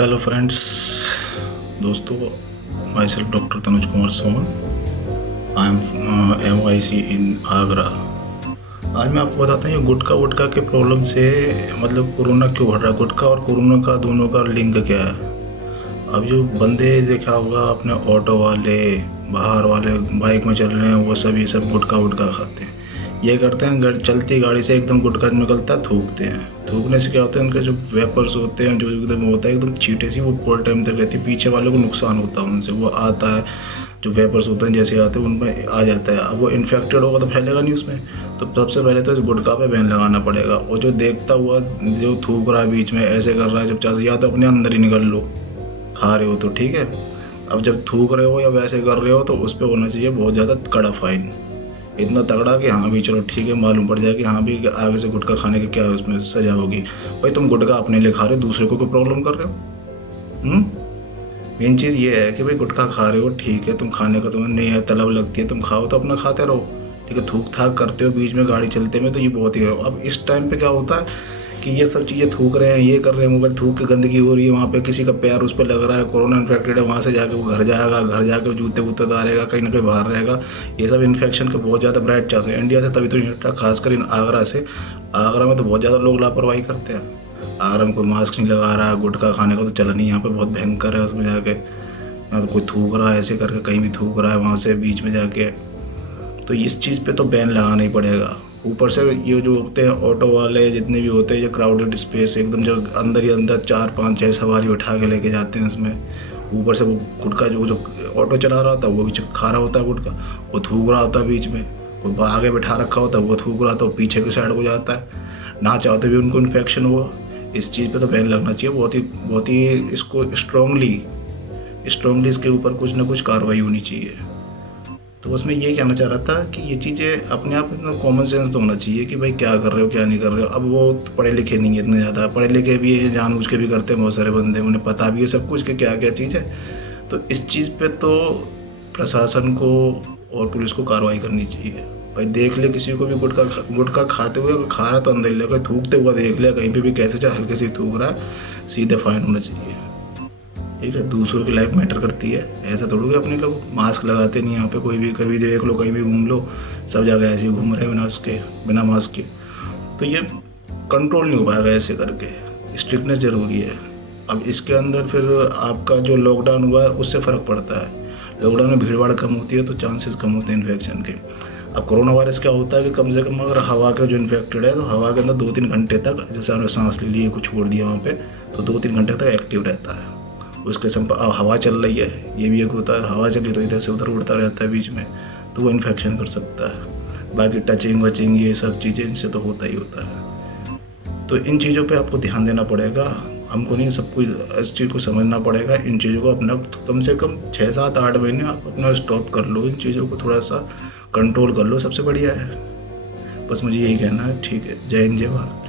Hello friends, दोस्तों, my self doctor Tanuj Kumar Soman. I am MYC इन आगरा। आज मैं आपको बताता हूँ ये गुटखा वुटखा के प्रॉब्लम से मतलब कोरोना क्यों बढ़ रहा है। गुटखा और कोरोना का दोनों का लिंक क्या है। अब जो बंदे देखा होगा अपने ऑटो वाले, बाहर वाले, बाइक में चल रहे हैं, वो सब ये सब गुटखा वुटखा खाते हैं। ये करते हैं चलती गाड़ी से एकदम गुटखा निकलता है, थूकते हैं। थूकने से क्या होता है, उनके जो वेपर्स होते हैं, जो एकदम होता है एकदम चीटे सी, वो पूरे टाइम तक रहती है। पीछे वालों को नुकसान होता है उनसे, वो आता है, जो वेपर्स होते हैं जैसे आते हैं उनमें आ जाता है। अब वो इन्फेक्टेड होगा तो फैलेगा नहीं उसमें। तो सबसे पहले तो इस गुटखा पे बैन लगाना पड़ेगा। और जो देखता हुआ जो थूक रहा है बीच में, ऐसे कर रहा है, जब चाहे या तो अपने अंदर ही निकल लो, खा रहे हो तो ठीक है। अब जब थूक रहे हो या वैसे कर रहे हो तो उस पर होना चाहिए बहुत ज़्यादा कड़ा फाइन। इतना तगड़ा कि हाँ भी चलो ठीक है, मालूम पड़ जाए कि हाँ भी आगे से गुटखा खाने की क्या उसमें सजा होगी। भाई तुम गुटखा अपने लिए खा रहे हो, दूसरे को कोई प्रॉब्लम कर रहे हो। मेन चीज़ ये है कि भाई गुटखा खा रहे हो ठीक है, तुम खाने का तुम्हें नहीं है, तलब लगती है, तुम खाओ तो अपना खाते रहो ठीक है। थूक थाक करते हो बीच में गाड़ी चलते में तो ये बहुत ही है। अब इस टाइम पे क्या होता है कि ये सब चीज़ें थूक रहे हैं, ये कर रहे हैं, मोबाइल थूक के गंदगी हो रही है, वहाँ पे किसी का पैर उस पर लग रहा है, कोरोना इन्फेक्टेड है, वहाँ से जाके वो घर जाएगा, घर जाके जूते वूते उतारेगा, कहीं ना कहीं बाहर रहेगा। ये सब इन्फेक्शन के बहुत ज़्यादा ब्राइट चांस है इंडिया से, तभी तो इंडिया खासकर इन आगरा से। आगरा में तो बहुत ज़्यादा लोग लापरवाही करते हैं। आगरा में कोई मास्क नहीं लगा रहा है, गुटखा खाने का तो चलन ही यहाँ पे बहुत भयंकर है। उसमें जाके ना तो कोई थूक रहा है, ऐसे करके कहीं भी थूक रहा है वहाँ से बीच में जाके। तो इस चीज़ पे तो बैन लगाना ही पड़ेगा। ऊपर से ये जो होते हैं ऑटो वाले, जितने भी होते हैं, जो क्राउडेड स्पेस एकदम, जो अंदर ही अंदर 4 5 6 सवारी उठा के लेके जाते हैं उसमें। ऊपर से वो गुटखा जो ऑटो चला रहा होता है वो भी खा रहा होता है गुटखा, वो थूक रहा होता है बीच में। वो आगे बैठा रखा होता है, वो थूक रहा था, वो पीछे की साइड हो जाता है, ना चाहते भी उनको इन्फेक्शन हुआ। इस चीज़ पे तो बैन लगना चाहिए बहुत ही इसको स्ट्रांगली इसके ऊपर कुछ ना कुछ कार्रवाई होनी चाहिए। तो बस मैं ये कहना चाह रहा था कि ये चीज़ें अपने आप में कॉमन सेंस तो होना चाहिए कि भाई क्या कर रहे हो क्या नहीं कर रहे हो। अब वो पढ़े लिखे नहीं है इतने ज़्यादा, पढ़े लिखे भी है, जानबूझ के भी करते हैं बहुत सारे बंदे, उन्हें पता भी है सब कुछ कि क्या क्या चीज़ है। तो इस चीज़ पे तो प्रशासन को और पुलिस को कार्रवाई करनी चाहिए। भाई देख ले किसी को भी गुटखा खाते हुए, खा रहा तो अंदर ही ले, थूकते हुआ देख लिया कहीं पे भी, कैसे चाहे हल्के से थूक रहा है, सीधे फाइन होना चाहिए ठीक है। दूसरों की लाइफ मैटर करती है, ऐसा थोड़ी कि अपने लोग मास्क लगाते नहीं। यहाँ पे कोई भी कभी देख लो, कहीं भी घूम लो, सब जगह ऐसे ही घूम रहे हैं बिना मास्क के। तो ये कंट्रोल नहीं हो पाएगा ऐसे करके, स्ट्रिक्टनेस ज़रूरी है। अब इसके अंदर फिर आपका जो लॉकडाउन हुआ है उससे फ़र्क पड़ता है। लॉकडाउन में भीड़ भाड़ कम होती है तो चांसेस कम होते हैं इन्फेक्शन के। अब कोरोना वायरस क्या होता है कि कम से कम अगर हवा के जो इन्फेक्टेड है तो हवा के अंदर 2-3 घंटे तक, जैसे आपने सांस ले लिए, कुछ छोड़ दिया वहाँ पे, तो 2-3 घंटे तक एक्टिव रहता है। उसके अब हवा चल रही है, ये भी एक होता है, हवा चली तो इधर से उधर उड़ता रहता है बीच में, तो वो इन्फेक्शन कर सकता है। बाकी टचिंग वचिंग ये सब चीज़ें, इनसे तो होता ही होता है। तो इन चीज़ों पे आपको ध्यान देना पड़ेगा, हमको नहीं, सबको इस चीज़ को समझना पड़ेगा। इन चीज़ों को अपना कम से कम 6-7-8 महीने आप अपना स्टॉप कर लो, इन चीज़ों को थोड़ा सा कंट्रोल कर लो, सबसे बढ़िया है। बस मुझे यही कहना है। ठीक है, जय हिंद, जय भारत।